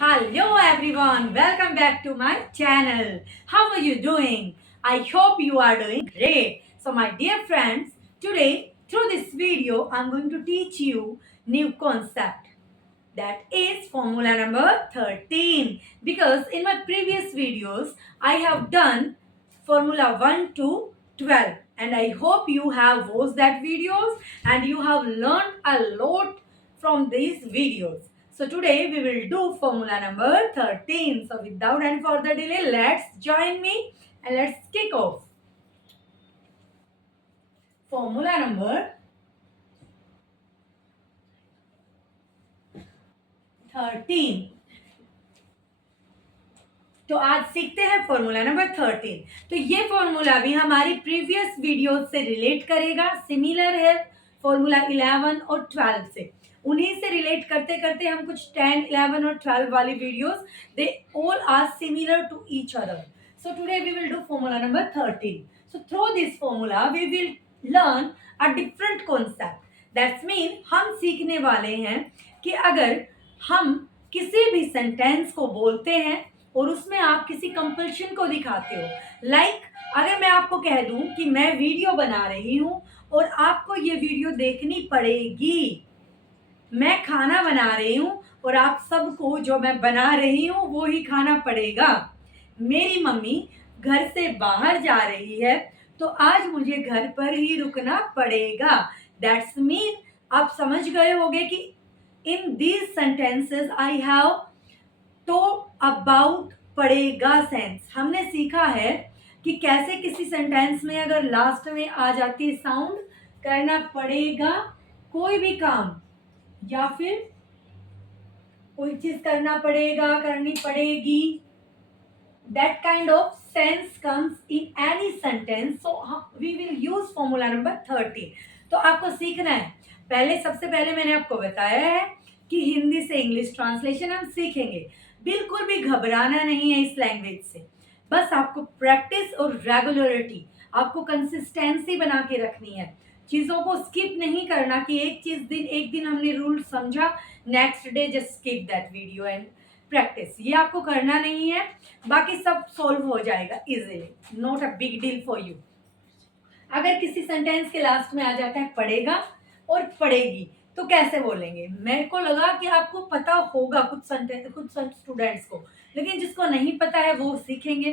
Hello everyone, welcome back to my channel. How are you doing? I hope you are doing great. So my dear friends, today through this video I'm going to teach you new concept, that is formula number 13, because in my previous videos I have done formula 1 to 12 and I hope you have watched that videos and you have learned a lot from these videos. So today we will do formula number 13. So without any further delay, let's join me and let's kick off. Formula number 13. तो आज सीखते हैं formula number 13। तो ये formula भी हमारी previous video से relate करेगा, सिमिलर है फॉर्मूला 11 और 12 से। उन्हीं से रिलेट करते करते हम कुछ 10, 11 और 12 वाली videos, they all are similar to each other. So today we will do formula number 13। So through this formula we will learn a different concept. That's mean हम सीखने वाले हैं कि अगर हम किसी भी सेंटेंस को बोलते हैं और उसमें आप किसी कंपल्शन को दिखाते हो, लाइक अगर मैं आपको कह दूं कि मैं वीडियो बना रही हूं और आपको ये वीडियो देखनी पड़ेगी, मैं खाना बना रही हूं और आप सबको जो मैं बना रही हूं वो ही खाना पड़ेगा, मेरी मम्मी घर से बाहर जा रही है तो आज मुझे घर पर ही रुकना पड़ेगा। दैट्स मीन आप समझ गए होंगे कि in these sentences I have तो अबाउट पड़ेगा सेंस। हमने सीखा है कि कैसे किसी सेंटेंस में अगर लास्ट में आ जाती है साउंड, करना पड़ेगा कोई भी काम या फिर कोई चीज करना पड़ेगा, करनी पड़ेगी, that kind of sense comes in any sentence. So we will use formula number 13. तो आपको सीखना है। सबसे पहले मैंने आपको बताया है कि हिंदी से इंग्लिश ट्रांसलेशन हम सीखेंगे। बिल्कुल भी घबराना नहीं है इस लैंग्वेज से, बस आपको प्रैक्टिस और रेगुलरिटी, आपको कंसिस्टेंसी बना के रखनी है। चीज़ों को स्किप नहीं करना कि एक दिन हमने रूल समझा, next day just skip that video and practice. ये आपको करना नहीं है, बाकी सब सॉल्व हो जाएगा easily, not a big deal for you. अगर किसी सेंटेंस के लास्ट में आ जाता है पढ़ेगा और पढ़ेगी तो कैसे बोलेंगे? मेरे को लगा कि आपको पता होगा कुछ स्टूडेंट्स को, लेकिन जिसको नहीं पता है वो सीखेंगे।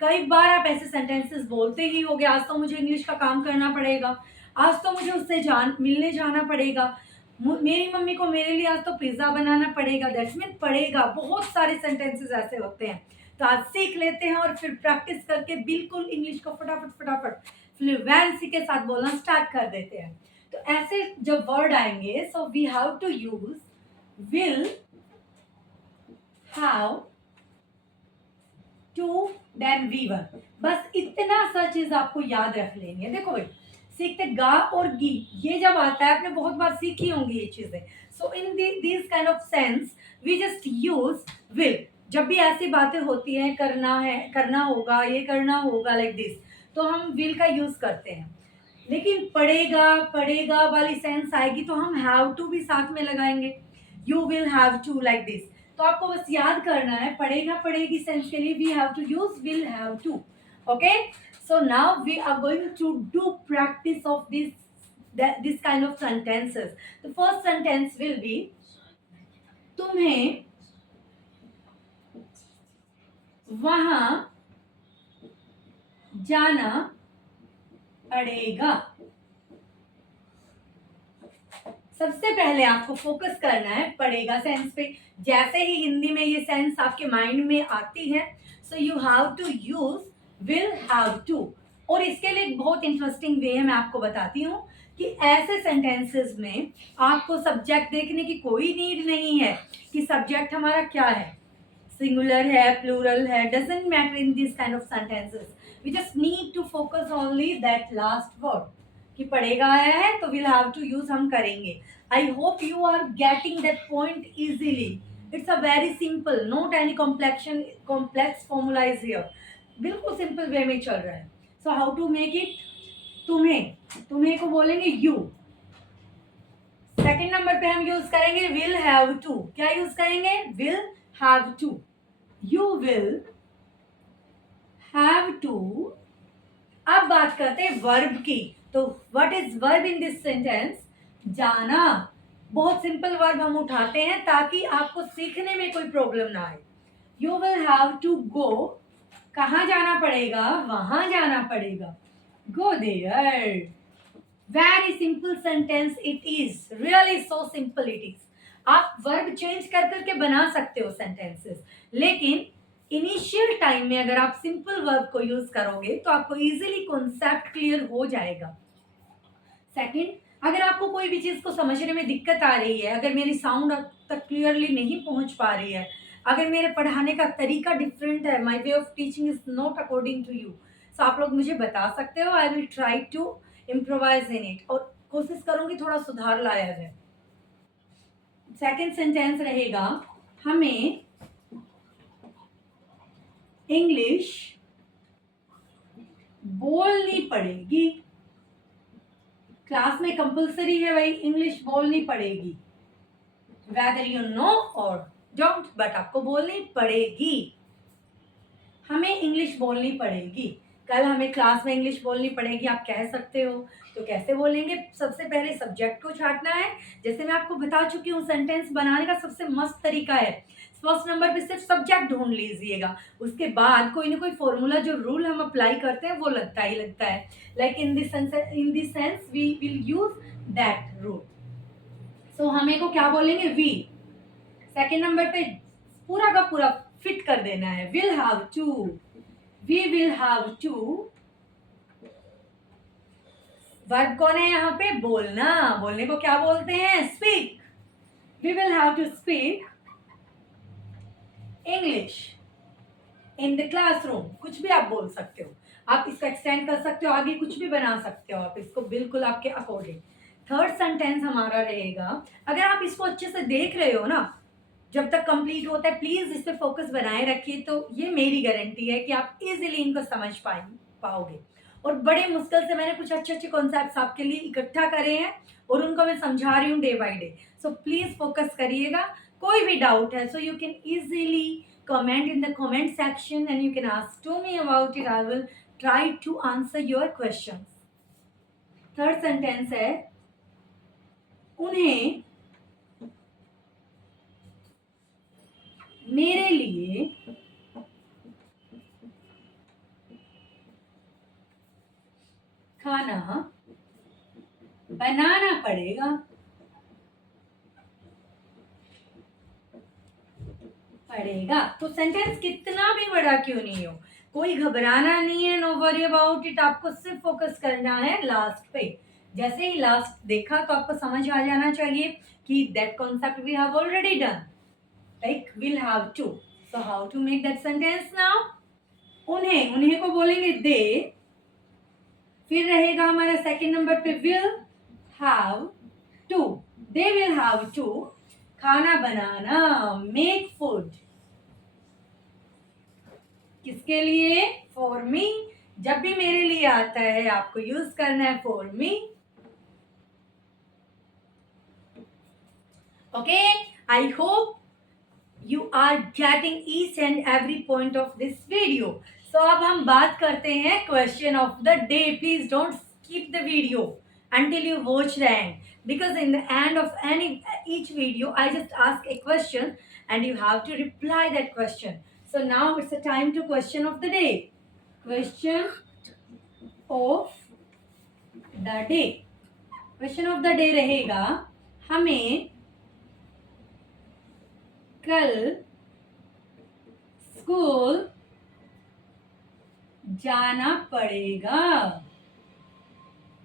कई बार आप ऐसे सेंटेंसेस बोलते ही होगे, आज तो मुझे इंग्लिश का काम करना पड़ेगा, आज तो मुझे उससे मिलने जाना पड़ेगा, मेरी मम्मी को मेरे लिए आज तो पिज्ज़ा बनाना पड़ेगा। दैट्स मीन पड़ेगा। बहुत सारे सेंटेंसेस ऐसे होते हैं। तो आज सीख लेते हैं और फिर प्रैक्टिस करके बिल्कुल इंग्लिश को फटाफट फ्लुएंसी के साथ बोलना स्टार्ट कर देते हैं। तो ऐसे जब वर्ड आएंगे, so we have to use will, have to, then we were. बस इतना सा चीज आपको याद रख लेंगे। देखो भाई, सीखते गा और गी, ये जब आता है आपने बहुत बार सीखी होंगी ये चीजें। So in this kind of sense we just use will. जब भी ऐसी बातें होती हैं, करना है, करना होगा, ये करना होगा, लाइक दिस, तो हम विल का यूज करते हैं। लेकिन पड़ेगा वाली सेंस आएगी तो हम हैव टू भी साथ में लगाएंगे। You will have to, like this. तो आपको बस याद करना है, पड़ेगा पड़ेगी सेंस के लिए we have to use will have to. Okay, so now we are going to do practice of this kind of sentences. The first sentence will be तुम्हें वहां जाना पड़ेगा। सबसे पहले आपको फोकस करना है पड़ेगा सेंस पे। जैसे ही हिंदी में ये सेंस आपके माइंड में आती है, so you have to use will have to. और इसके लिए एक बहुत इंटरेस्टिंग वे है, मैं आपको बताती हूँ कि ऐसे सेंटेंसेस में आपको सब्जेक्ट देखने की कोई नीड नहीं है कि सब्जेक्ट हमारा क्या है, सिंगुलर है, प्लूरल है, doesn't matter in this kind of sentences. We just need to focus only that last word कि पड़ेगा आया है तो विल हैव टू यूज हम करेंगे। I hope you are getting that point easily. It's a very simple, not any complex formula is here. बिल्कुल simple way में चल रहा है। So how to make it? तुम्हें को बोलेंगे यू। सेकंड नंबर पे हम यूज करेंगे विल हैव टू। क्या यूज करेंगे? Will have to, you will have to। अब बात करते हैं वर्ब की। तो what is verb in this sentence? जाना। बहुत सिंपल वर्ब हम उठाते हैं ताकि आपको सीखने में कोई प्रॉब्लम ना आए। You will have to go, कहाँ जाना पड़ेगा? वहां जाना पड़ेगा। Go there. Very simple sentence it is, really so simple it is. आप वर्ब चेंज कर करके बना सकते हो सेंटेंसेस, लेकिन इनिशियल टाइम में अगर आप सिंपल वर्ब को यूज करोगे तो आपको इजीली कॉन्सेप्ट क्लियर हो जाएगा। सेकंड, अगर आपको कोई भी चीज को समझने में दिक्कत आ रही है, अगर मेरी साउंड अब तक क्लियरली नहीं पहुंच पा रही है, अगर मेरे पढ़ाने का तरीका डिफरेंट है, my way of teaching is not according to you, तो आप लोग मुझे बता सकते हो। I will try to improvise in it, और कोशिश करूंगी थोड़ा सुधार लाया जाए। सेकंड सेंटेंस रहेगा, हमें इंग्लिश बोलनी पड़ेगी। क्लास में कंपलसरी है भाई, इंग्लिश बोलनी पड़ेगी, वेदर यू नो और डोंट, बट आपको बोलनी पड़ेगी। हमें इंग्लिश बोलनी पड़ेगी। कल हमें क्लास में इंग्लिश बोलनी पड़ेगी, आप कह सकते हो। तो कैसे बोलेंगे? सबसे पहले सब्जेक्ट को छांटना है। जैसे मैं आपको बता चुकी हूँ, सेंटेंस बनाने का सबसे मस्त तरीका है, फर्स्ट नंबर पे सिर्फ सब्जेक्ट ढूंढ लीजिएगा, उसके बाद कोई ना कोई फॉर्मूला जो रूल हम अप्लाई करते हैं वो लगता ही लगता है। Like in this sense we will use that rule. So हमें को क्या बोलेंगे? वी। सेकेंड नंबर पे पूरा का पूरा फिट कर देना है, will have to. We will have to. Verb कौन है यहाँ पे? बोलना। बोलने को क्या बोलते हैं? Speak. We will have to speak English in the classroom. कुछ भी आप बोल सकते हो, आप इसका एक्सटेंड कर सकते हो, आगे कुछ भी बना सकते हो आप इसको, बिल्कुल आपके अकॉर्डिंग। थर्ड सेंटेंस हमारा रहेगा, अगर आप इसको अच्छे से देख रहे हो ना, जब तक कंप्लीट होता है प्लीज इस पे फोकस बनाए रखिए, तो ये मेरी गारंटी है कि आप इजीली इनको समझ पाओगे। और बड़े मुश्किल से मैंने कुछ अच्छे अच्छे कॉन्सेप्ट्स आपके लिए इकट्ठा करे हैं और उनको मैं समझा रही हूँ day by day. So please focus करिएगा। कोई भी डाउट है so you can easily comment in the comment section and you can ask to me about it. I will try to answer your questions. Third sentence है, उन्हें मेरे लिए खाना बनाना पड़ेगा। तो सेंटेंस कितना भी बड़ा क्यों नहीं हो, कोई घबराना नहीं है, नो वरी अबाउट इट। आपको सिर्फ फोकस करना है लास्ट पे। जैसे ही लास्ट देखा तो आपको समझ आ जाना चाहिए कि that concept we have already done, like will have to. So how to make that sentence now? उन्हें को बोलेंगे दे, फिर रहेगा हमारा सेकंड नंबर पे will have to. They will have to खाना बनाना, मेक फूड। किसके लिए? For me. जब भी मेरे लिए आता है आपको यूज करना है for me. Okay, I hope you are getting each and every point of this video. So अब हम बात करते हैं question of the day. Please don't skip the video until you watch the end, because in the end of each video I just ask a question and you have to reply that question. So now it's the time to question of the day. Question of the day. Question of the day रहेगा, हमें कल school जाना पड़ेगा।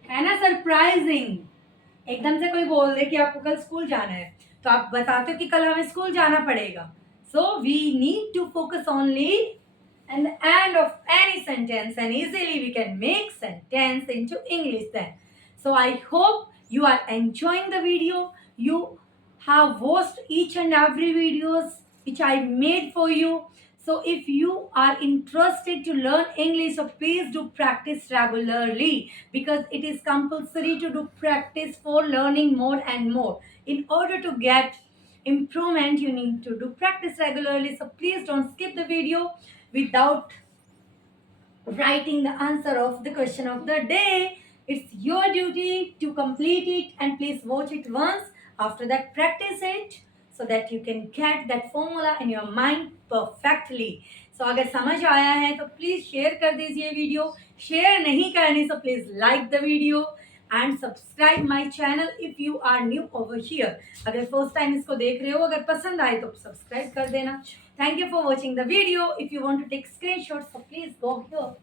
है ना surprising? एकदम से कोई बोल दे कि आपको कल स्कूल जाना है तो आप बताते हो कि कल हमें स्कूल जाना पड़ेगा। So we need to focus only at the end of any sentence and easily we can make sentence into English then. So I hope you are enjoying the video. You have watched each and every videos which I made for you. So if you are interested to learn English, so please do practice regularly, because it is compulsory to do practice for learning more and more in order to get improvement. You need to do practice regularly. So please don't skip the video without writing the answer of the question of the day. It's your duty to complete it, and please watch it once. After that, practice it so that you can get that formula in your mind perfectly. So अगर समझ आया है तो please share कर दीजिए video. Share नहीं करनी so please like the video and subscribe my channel if you are new over here. अगर फर्स्ट टाइम इसको देख रहे हो, अगर पसंद आए तो सब्सक्राइब कर देना. Thank you for watching the video. If you want to take screenshots, so please go here.